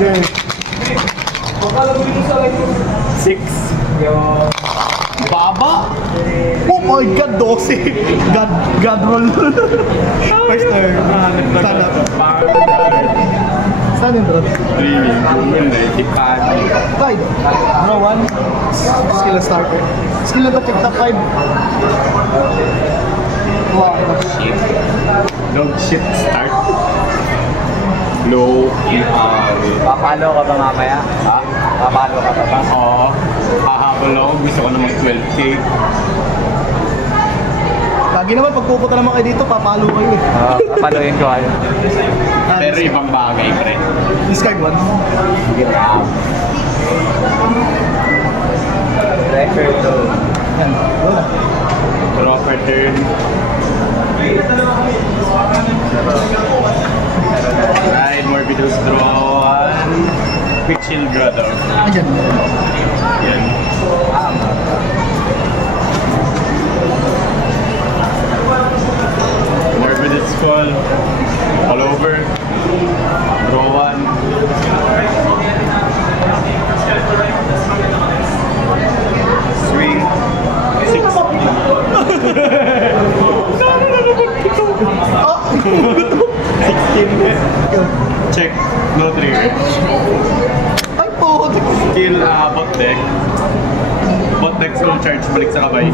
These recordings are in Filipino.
Okay. 6. Baba! Oh my God, 12. God roll. First turn. Stand up. Stand in drop. 3. Tipad. 5. Draw 1. Skill na starter. Skill na ba check top 5? Wow. Dog shit start. No. Papalo ka ba mamaya? Ha? Papalo ka ba ba? Oo. Hahabol ako. Gusto ko naman 12K. Lagi naman pag pupunta naman kayo dito, papalo kayo eh. Papaluin ko kayo. Pero ibang bagay, pre. Discard 1. Record to. Yan. Go na. Draw per turn. Right, Morbidos draw 1. Quick shield brother. Ayan. Yan. Morbidos fall. All over. Draw 1. Swing. 16. Check. No trigger. Ay po! Skill bot deck. Bot deck full charge. Balik sa kabay.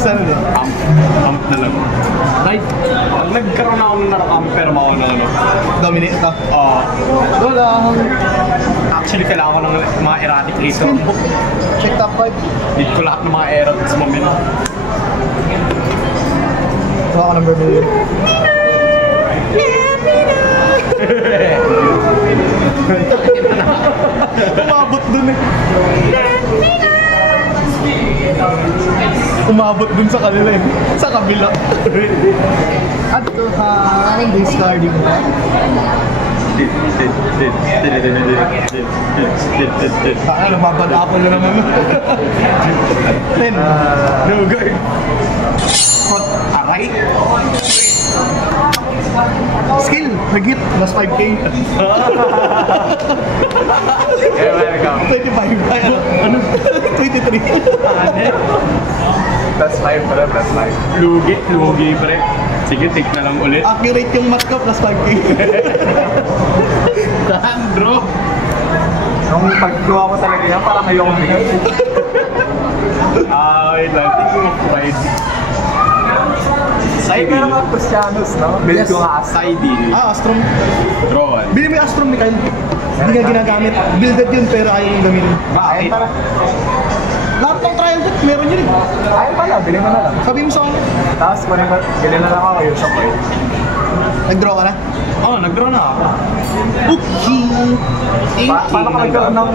Saan na? Amp na lang. Right. Nagkaroon ako ng naka-amper mo ako ng ano. Dominate ito. Oo. Go lang. Actually, kailangan ko ng mga erratic laser. Check top 5. Need ko lahat ng mga erratics mamil. Draw ako number million. Umabot dun eh. Umabot dun sa kanila eh. Sa kabila. At to discarding that. Lumabad ako na naman. 10. No guard. Front aray. Skill. Nag-hit. Plus 5k. Okay, welcome. 25. Ay, ano? 23. Plus 5 pala, plus 5. Lugi pre. Sige, take na lang ulit. Accurate yung math ko. Plus 5k. Dahan, bro. Nung pagkuha ko talaga yan, parang ayokong bigay. Wait lang. Thinking of pride. Ay, Side pero deal. mga Cristianos, no? Bilis ko nga as. Side deal. Astrom. Draw 1. Bili mo yung Astrom ni Kyle. Hindi nga ginagamit. Builded yun pero ayaw yung gamitin. Ay, para. Lahat ng trial deck, meron yun eh. Ay, pala, bili mo na lang. Sabi mo sa akin, Tapos, kunin ko, bili na lang ako yung shop ko. nag-draw ka na? Oh, nag-draw na ako. Okay. Paano ka nagkaroon ng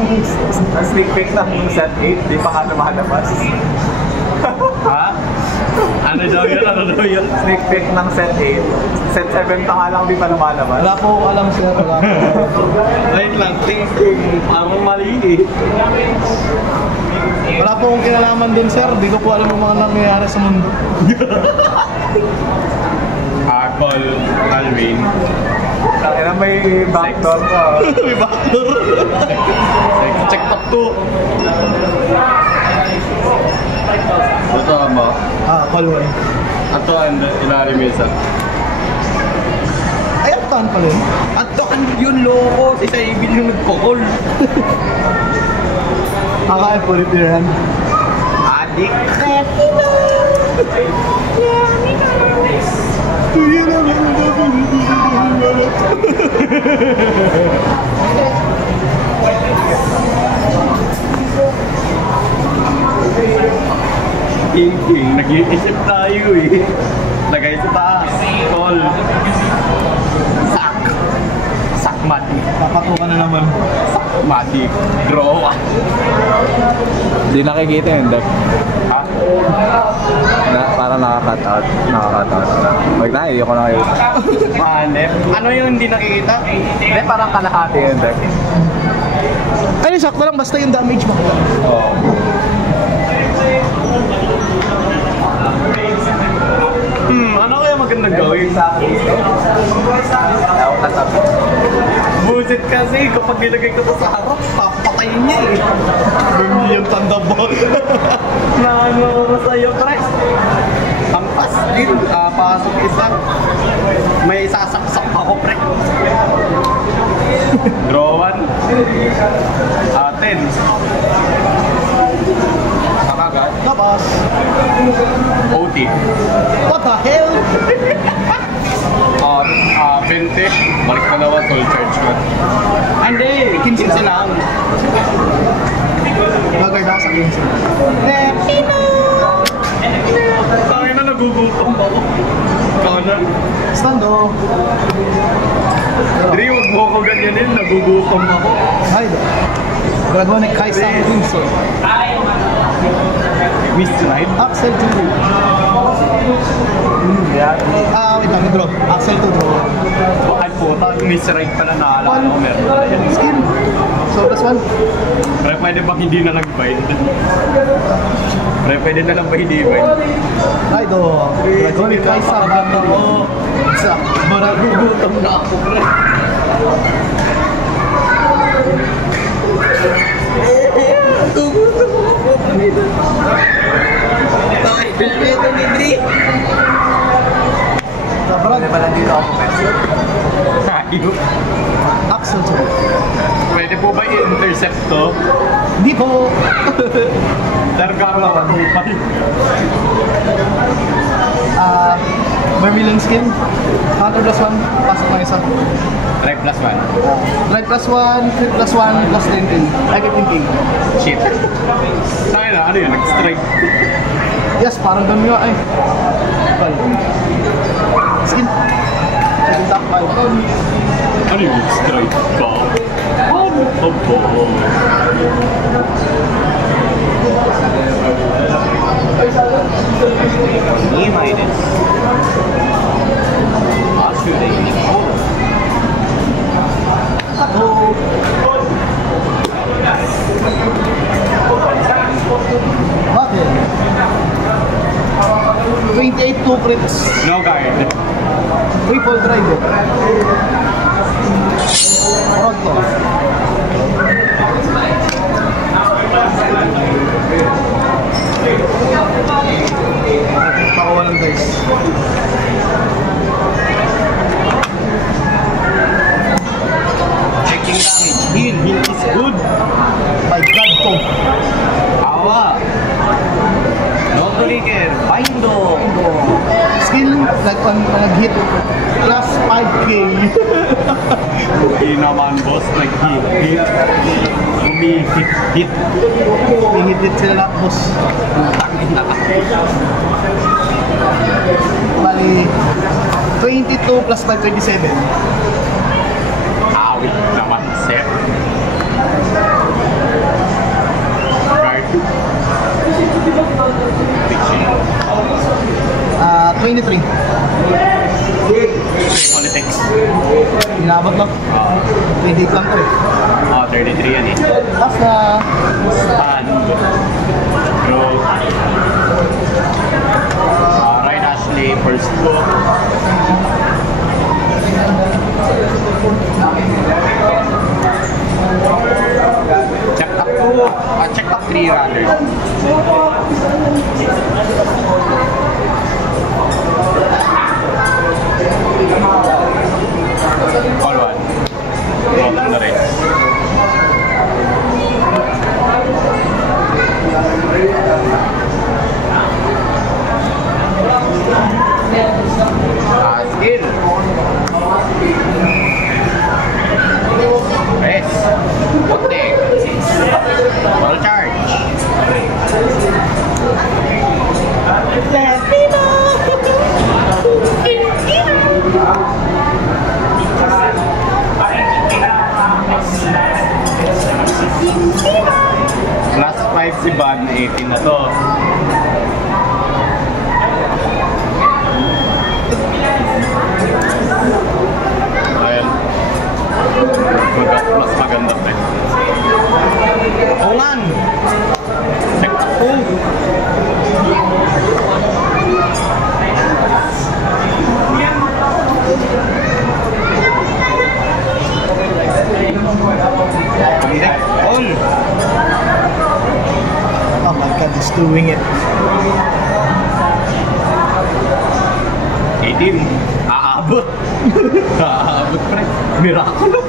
sneak peek ng set 8? Di pa nga lumalabas. Ha? Ano daw yun? Ano daw yun? Sneak peek ng set 8. Set 7 pa nga lang, di pa lumalabas. Wala po alam sir, wala po. Wait lang. Thinking. Parang mali eh. Wala po akong kinalaman dun sir, di ko po alam yung mga nangyayari sa mundo. Call Alwin. Kaya may backdoor ko. May backdoor. Check top 2. Ito mo. Call 1. Ato ang ilalim isa. Ay, ang tahan pala yun. Ato ang yun loko. Isa ibig yung nagkokol. Akala po rin yan. Adik. Tuyo na lang. Thinking. Nag-iisip tayo eh. Lagay sa taas. Call. Sak. Sakmati. Papatukan na naman. Sakmati. Draw. Di nakikita yung deck. Ha? Parang naka-cut out. Naka-cut out. Wag na, iyo ko na kayo. Manep. Ano yung hindi nakikita? Hindi, parang kalahati yung deck. Ay, sakto lang, basta yung damage mo. Oo. Ano kaya magandang gawin? Sa akin, katabi. Busit kasi kapag nilagay ko to sa harap, papatayin niya eh. Yung Thunderbolt. Naano ko sa'yo, pre. Tampas din, pasok isa. May sasaksak ako, pre. Draw 1. 10. Nakagad. Tapos, OT. what the hell? 20. Balik ka naman, full charge ko. Hindi, 15 lang. Nagard ako sa games. Sa'kin na nagugutom ako. Ikaw na. Stando. Dri, huwag mo ako ganyanin, nagugutom ako. Ay, graduan ni Kaisa Wilson. Miss Ride? Axel to draw. Wait lang, draw. Axel to draw. Ay puta, Miss Ride pala naalala ko, meron pala yan. Skin. So, plus one. Pre, pwede bang hindi na nag-bind? Pre, pwede na lang ba hindi bind? Ay, do. Graduan ni Kaisa Wilson. Sa Maragugutom na ako, pre. Gugutom ako. Bakit ito ni Dri? Tabrag. Hindi pala dito ako peso. Ayun. Axel to draw. Pwede po ba i-intercept to? Hindi po. Dargaro na 1-5. Vermilion skin. Hunter plus one. Pasok na isa. Drive plus 1. Drive plus one. Crit plus one. Plus 10k. Ay, 15k. Shit. Tayo na, ano yun? Nag-strike. Yes, parang ganun yun. Ay. Skin. Second top 5. Ano yung strike ka? Ano ka ba? E-minus. Shooting. Bakit? 28 2 crits. No guard. Triple drive. Pronto. Pakuha ng dice. Checking damage. Heal. Heal is good. My God po. Awa. No breaker. Bindo. Skill, nag-hit. Plus 5k. Hindi naman boss. Nag-hit. Umi-hit. Hihit sila lahat, boss. Bali, 22 plus 5, 27. Awit naman, sir. Guard. Pitching. 23. Politics. Inabot lang. 28 lang to eh. 33 yan eh. Basta, Stand. Draw. Ryan Ashley, first go. Check up 2. Check up 3 rather. Call 1. Draw to the rest. Skill. Rest. Protect. Full charge. Plus 5 si Bad na 18 na to. Ayan. Mas maganda pa eh. Ulan! Check ako. doing it. 18. Aabot. Aabot pre. Miracle.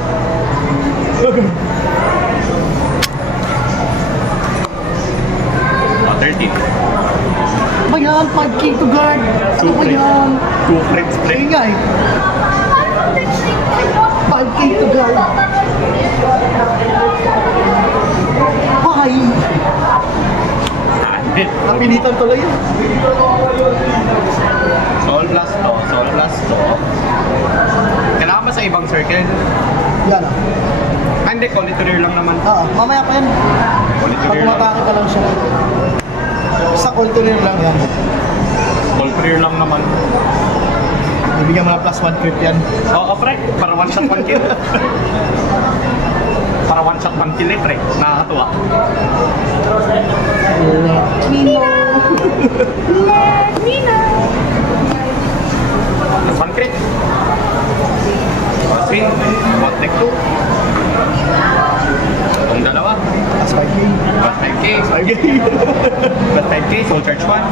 13. Ba yan? 5K to guard. Ano ba yan? 2 crits pre. Ayun nga eh. 5K to guard. Why? Napilitan tuloy yun. Soul Blast to. Soul Blast to. Kailangan ba sa ibang circle? Yan ah. Ah, hindi. Colliture lang naman. Oo, mamaya pa yan. Pag Colliture lang. umatake pa lang siya. Sa ultimate lang yan. Colliture lang naman. Ibigyan mo na plus 1 crit yan. Oo, pre. Para one shot, one kill. Para one shot, one kill eh, pre. Nakakatuwa. Let me know. Let me know. Plus one crit. Spin. One take 2. Itong dalawa. That's 5K. Plus 5k. 5K. Plus 5k. Soul Charge 1.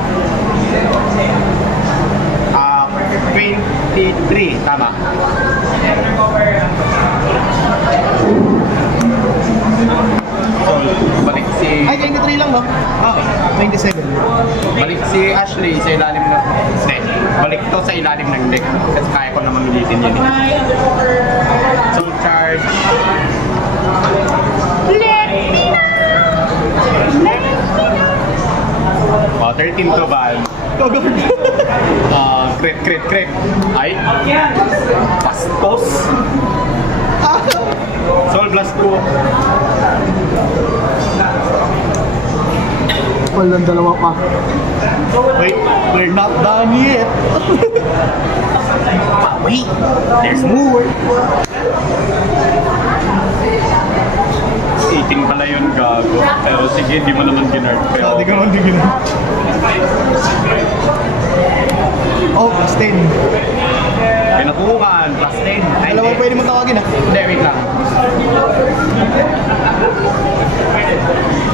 23. Tama. Soul. Balik si... Ay, 23 lang no? Oh. 27. Balik si Ashley sa ilalim ng deck. Balik to sa ilalim ng deck. Kasi kaya ko naman ulitin yun. Soul Charge. Oh, 13 to Val. Crit. Ay. Pastos. Soul Blast ko. Walang dalawa pa. Wait, we're not done yet. Wait, there's more. 18 pala yun, gago. Pero sige, di mo naman dinnerd. Pero... Hindi ka naman digin. Oh, plus 10. Pinatukan, plus 10. Ay, Dalawa hindi. pwede mo tawagin ah. Hindi, wait lang.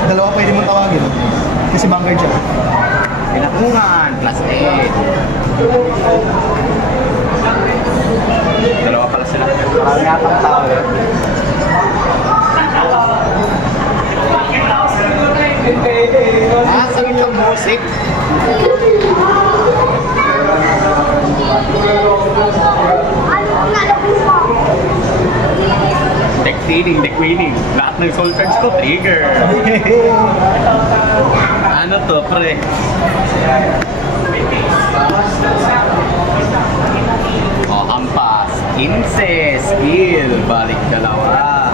Dalawa pwede mo tawagin. Kasi Vanguard siya. Pinatukan, plus 10. Dalawa pala sila. Parang yatang tao eh. Saan yung music? Deck feeding, deck winning. Lahat ng soul charge ko, trigger. Ano to, pre? Oh, hampas. 15, skill. Balik dalawa.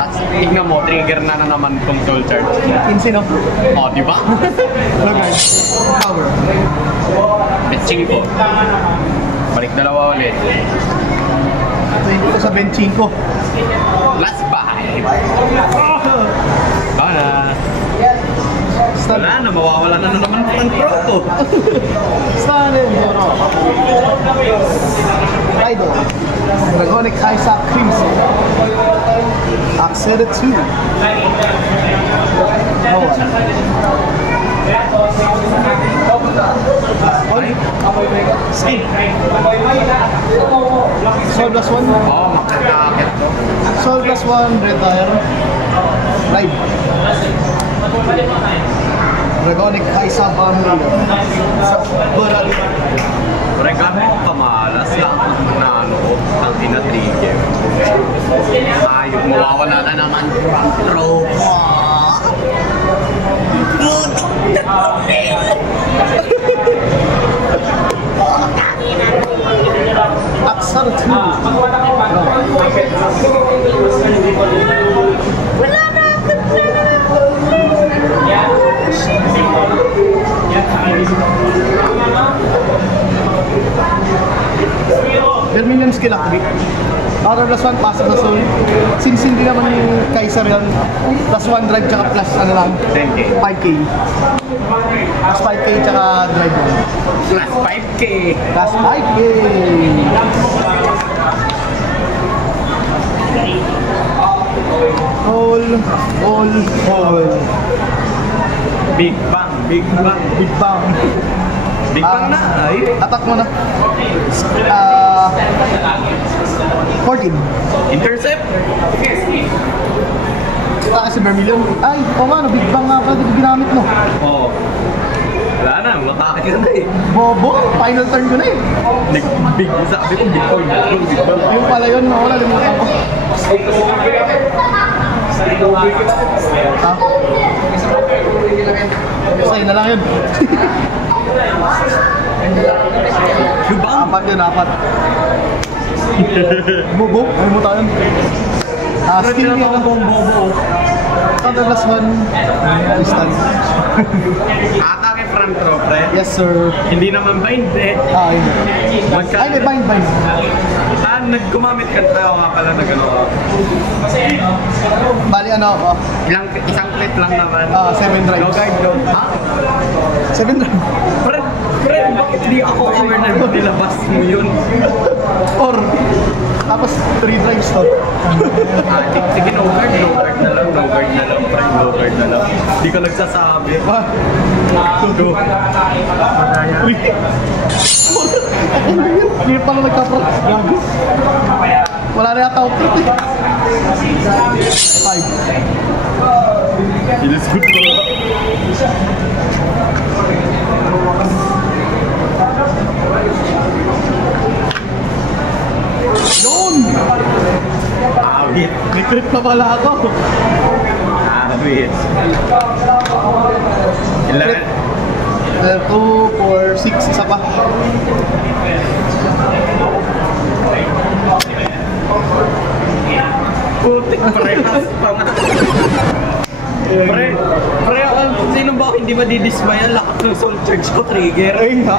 Tapos, tignan mo, trigger na naman tong soul charge. 15 no? Oh, di ba? Hello guys. Power. Betching ko. Balik dalawa ulit. 20 sa 25. Last 5. Sana. Wala na, mawawala na naman ang pro ko. Stunning Hero. Raido. Dragonic Kaisa Crimson. Acceda 2. No one. Skip. Soul plus 1. Oo, makakakit to. Soul plus 1. Retire. Ride. Dragonic Kaisa Bundle. Bural. Regalo ko pamalas lang na ano ko, ang tina-trigger. Ayun, mawawala na naman ang pro ko. Aksar 2. Vermilion skill activate. Power plus 1, passive na soul. Since hindi naman yung Kaiser yun, plus 1 drive tsaka plus ano lang, 10k. 5k. Plus 5k tsaka drive lang. Plus 5k. Plus 5k. All. Big Bang, Big Bang. Big Bang. Big Bang na, ay. Attack mo na. 14. Intercept. Saka si Vermilion. Ay, oo nga, no, Big Bang nga pala dito ginamit, no? Oo. Wala na, matake ka na eh. Bobo, final turn ko na eh. Nag-big, sabi ko, Big Bang, Big Bang, Big Bang. Yung pala yun, no? Wala, limutan ko. Ha? Sa'yo na lang yun. Diba? Apat yun, apat. Bobo, ano mo tayo? Skill Pero yun, no? bobo. Counter last one. Distance. Atake front throw, pre. Yes, sir. Hindi naman bind eh. Ay, Magka... ay, may bind. Nagkumamit ka tayo nga pala na gano'n. Bali, ano ako? Isang clip lang naman. 7 drives. No guard, no. Ha? 7 drives. Fred, bakit di ako aware na nilabas mo yun? Or, tapos 3 drives to. Sige, no guard na lang, Fred, no guard na lang. Di ka nagsasabi. Go. Hindi pala nagka-pro. Gago. Wala na yata output eh. 5. Ilis good ko. Yun! Awit. May crit na pala ako. Awit. Ilan? 2, 4, 6, isa pa. Putik, parehas pa nga. Pre, sino ba hindi madidismaya? Lakas ng soul charge ko, trigger. Ay, ha?